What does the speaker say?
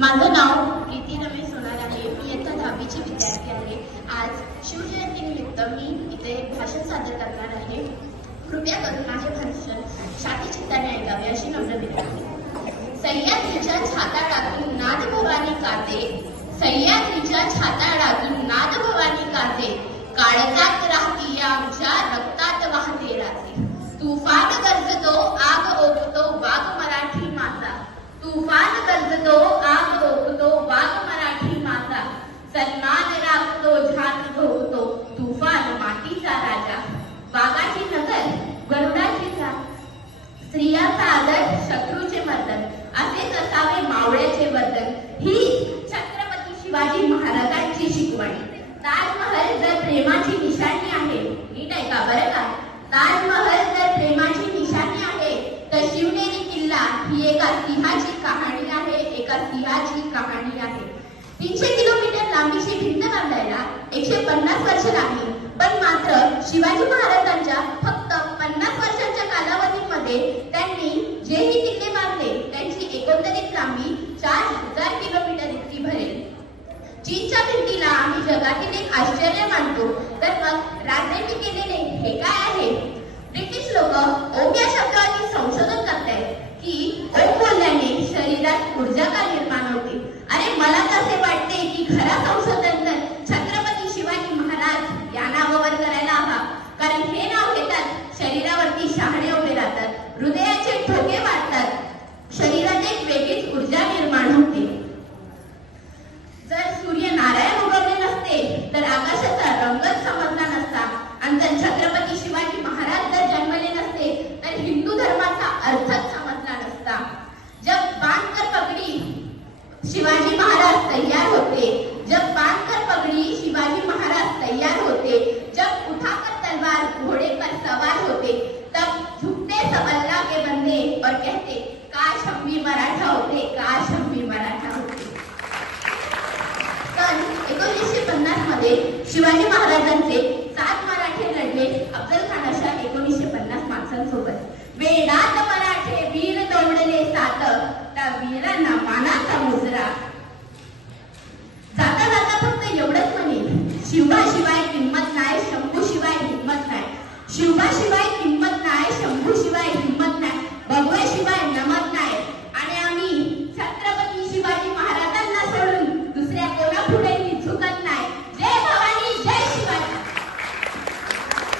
माझं नाव प्रीती रमेश सोनार आहे. मी इयत्ता दहावीची विद्यार्थी आहे. आज शिवजयंतीनिमित्त मी इथे भाषण सादर करणार आहे. कृपया करून माझे भाषण छाती चित्ताने ऐकावे अशी नम्र विनंती. सह्याद्रीच्या छाताडातून नाद भवानी काते. सह्याद्रीच्या छाताडातून नाद भवानी काते. काळजात राहते सन्मान राखतो झात भोगतो तुफान मातीचा राजा. वाघाची नगर गरुडाची जात स्त्रियाचा आदर शत्रूचे मर्दन असेच असावे मावळ्याचे वर्तन ही छत्रपती शिवाजी महाराजांची शिकवण. ताजमहल जर प्रेमाची निशाणी आहे नीट ऐका बरं का. ताजमहल जर प्रेमाची निशाणी आहे तर शिवनेरी किल्ला ही एका सिंहाची कहाणी आहे एका सिंहाची कहाणी आहे. तीनशे किलोमीटर लांबीची भिंत बांधायला एकशे पन्नास वर्ष लागली. पण मात्र शिवाजी महाराजांच्या फक्त पन्नास वर्षांच्या कालावधीमध्ये त्यांनी जेही किल्ले बांधले त्यांची एकंदरीत लांबी चार हजार किलोमीटर इतकी भरेल. चीनच्या भिंतीला आम्ही जगातील एक आश्चर्य मानतो. तर मग शिवाजी महाराज तैयार होते. जब बांधकर पगड़ी शिवाजी महाराज तैयार होते. जब उठाकर तलवार घोड़े पर सवार होते. तब झुकते सब अल्लाह के बंदे और कहते काश हम भी मराठा होते काश हम भी मराठा होते. सन एकोणीसशे पन्नासमध्ये शिवाजी महाराजांचे सात मराठे लढले अफजल खानाच्या एकोणीसशे पन्नास माणसांसोबत वेडात मराठे वीर दौडले सात त्या वीरांना मानाचा मुजरा? जाता जाता फक्त एवढंच म्हणेन शिवाशिवाय